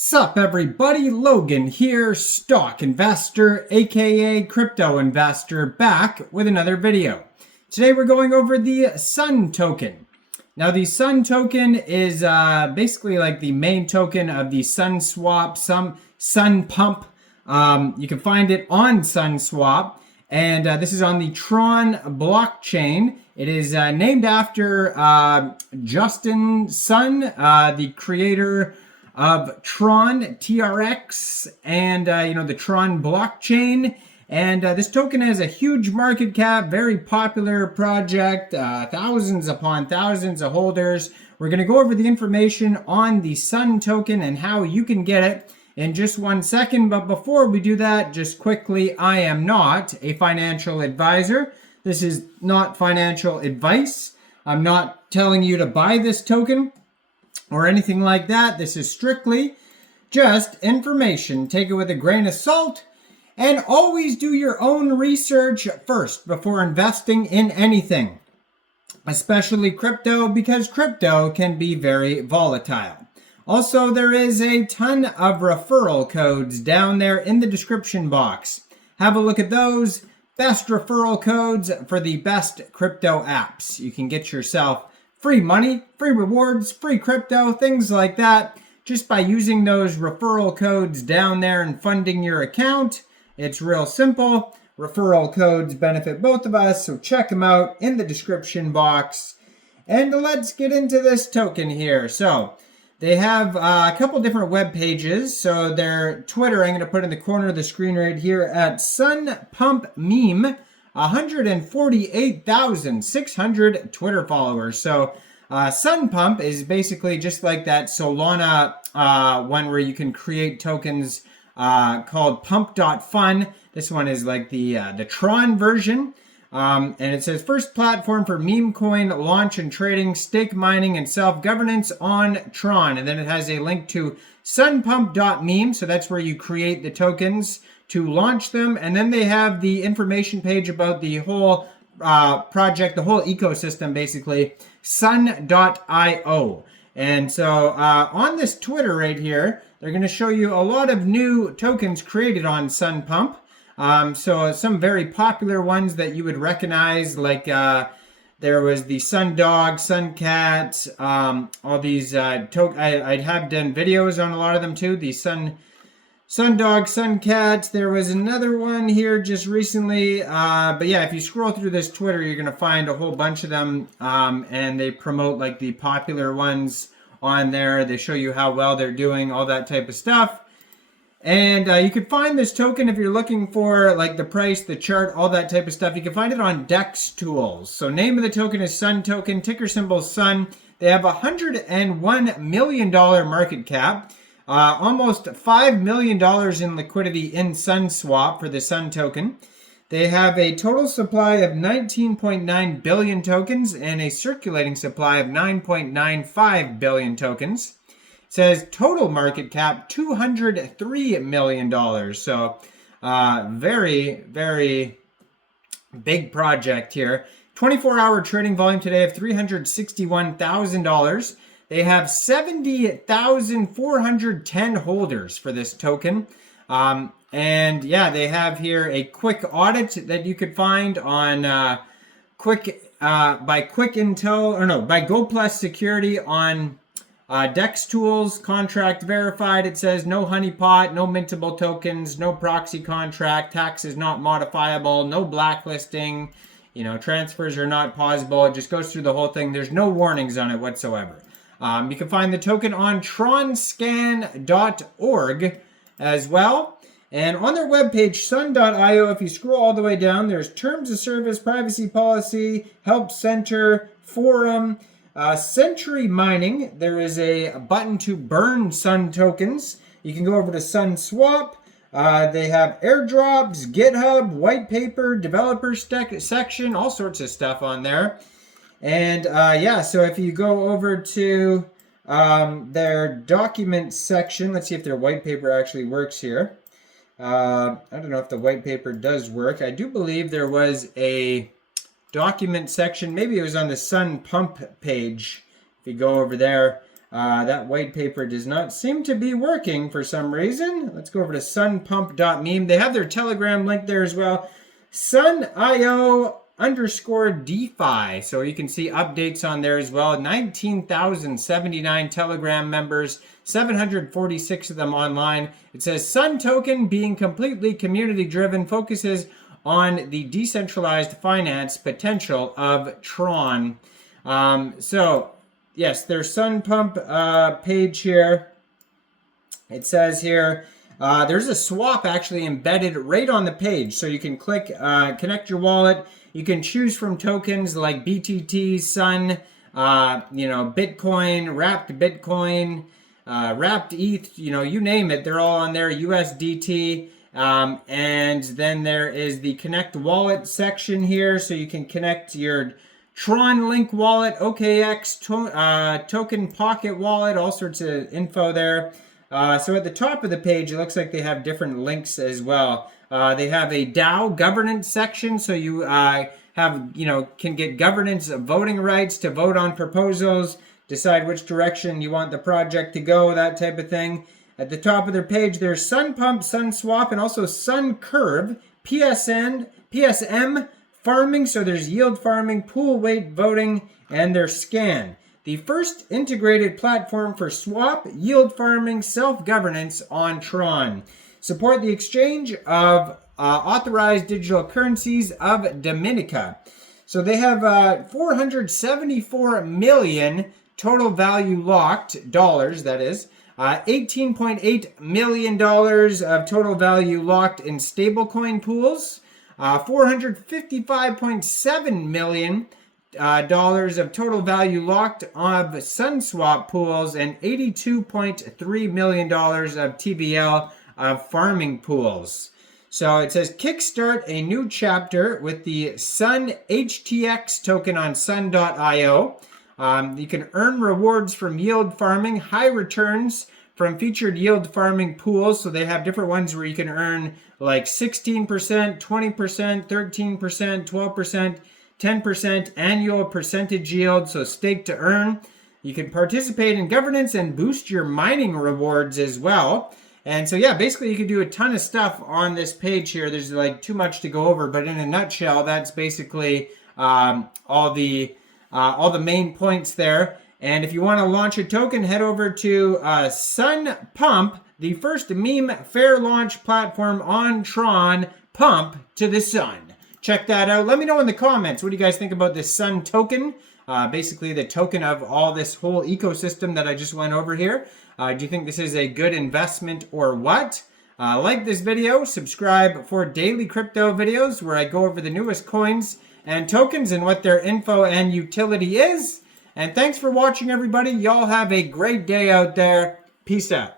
Sup everybody, Logan here, stock investor aka crypto investor, back with another video. Today we're going over the Sun token. Now the Sun token is basically like the main token of the Sunswap, Sunpump. You can find it on Sunswap, and this is on the Tron blockchain. It is named after Justin Sun, the creator of Tron, TRX, and the Tron blockchain. And this token has a huge market cap, very popular project, thousands upon thousands of holders. We're going to go over the information on the Sun token and how you can get it in just 1 second. But before we do that, just quickly, I am not a financial advisor. This is not financial advice. I'm not telling you to buy this token or anything like that. This is strictly just information. Take it with a grain of salt, and always do your own research first before investing in anything, especially crypto, because crypto can be very volatile. Also, there is a ton of referral codes down there in the description box. Have a look at those. Best referral codes for the best crypto apps. You can get yourself free money, free rewards, free crypto, things like that, just by using those referral codes down there and funding your account. It's real simple. Referral codes benefit both of us, so check them out in the description box. And let's get into this token here. So they have a couple different web pages. So their Twitter, I'm going to put in the corner of the screen right here at Sunpump Meme. 148,600 Twitter followers. So Sunpump is basically just like that Solana one where you can create tokens called pump.fun. This one is like the Tron version. And it says first platform for meme coin launch and trading, stake mining, and self-governance on Tron. And then it has a link to sunpump.meme. So that's where you create the tokens to launch them. And then they have the information page about the whole project, the whole ecosystem, basically, sun.io. And so on this Twitter right here, they're going to show you a lot of new tokens created on Sunpump. So some very popular ones that you would recognize, like there was the Sundog, Suncat, all these I have done videos on a lot of them too. The Sundog, Suncat. There was another one here just recently. But yeah, if you scroll through this Twitter, you're going to find a whole bunch of them. And they promote like the popular ones on there. They show you how well they're doing, all that type of stuff. And you can find this token if you're looking for like the price, the chart, all that type of stuff. You can find it on DEX Tools. So name of the token is Sun token, ticker symbol Sun. They have $101 million market cap. Almost $5 million in liquidity in Sunswap for the Sun token. They have a total supply of 19.9 billion tokens and a circulating supply of 9.95 billion tokens. It says total market cap $203 million. So very, very big project here. 24-hour trading volume today of $361,000. They have 70,410 holders for this token. And yeah, they have here a quick audit that you could find on by GoPlus Security on DEX Tools, contract verified. It says no honeypot, no mintable tokens, no proxy contract, tax is not modifiable, no blacklisting, transfers are not possible. It just goes through the whole thing. There's no warnings on it whatsoever. You can find the token on tronscan.org as well. And on their webpage, sun.io, if you scroll all the way down, there's terms of service, privacy policy, help center, forum, Century Mining. There is a button to burn Sun tokens. You can go over to Sunswap. They have airdrops, GitHub, white paper, developer section, all sorts of stuff on there. And yeah, so if you go over to their documents section, let's see if their white paper actually works here. I don't know if the white paper does work. I do believe there was a document section. Maybe it was on the Sunpump page. If you go over there, That white paper does not seem to be working for some reason. Let's go over to sunpump.meme. They have their Telegram link there as well. Sun.io_DeFi. So you can see updates on there as well. 19,079 Telegram members, 746 of them online. It says Sun token, being completely community driven, focuses on the decentralized finance potential of Tron. Yes, their Sunpump page here. It says here, there's a swap actually embedded right on the page. So you can click, connect your wallet. You can choose from tokens like BTT, Sun, Bitcoin, wrapped Bitcoin, wrapped ETH, you name it. They're all on there, USDT. And then there is the connect wallet section here. So you can connect your Tron Link wallet, OKX, Token Pocket wallet, all sorts of info there. So at the top of the page, it looks like they have different links as well. They have a DAO governance section, so you can get governance voting rights to vote on proposals, decide which direction you want the project to go, that type of thing. At the top of their page, there's Sunpump, Sunswap, and also SunCurve, PSM, farming, so there's yield farming, pool weight voting, and their scan. The first integrated platform for swap, yield farming, self-governance on Tron. Support the exchange of authorized digital currencies of Dominica. So they have 474 million total value locked, dollars that is. $18.8 million of total value locked in stablecoin pools. $455.7 million of total value locked of Sunswap pools, and $82.3 million of TVL of farming pools. So it says kickstart a new chapter with the Sun HTX token on sun.io. You can earn rewards from yield farming, high returns from featured yield farming pools. So they have different ones where you can earn like 16%, 20%, 13%, 12%, 10% annual percentage yield, so stake to earn. You can participate in governance and boost your mining rewards as well. And so yeah, basically you can do a ton of stuff on this page here. There's like too much to go over, but in a nutshell, that's basically all the main points there. And if you want to launch a token, head over to Sunpump, the first meme fair launch platform on Tron, pump to the sun. Check that out. Let me know in the comments, what do you guys think about this Sun token? Basically the token of all this whole ecosystem that I just went over here. Do you think this is a good investment or what? Like this video, subscribe for daily crypto videos where I go over the newest coins and tokens and what their info and utility is. And thanks for watching, everybody. Y'all have a great day out there. Peace out.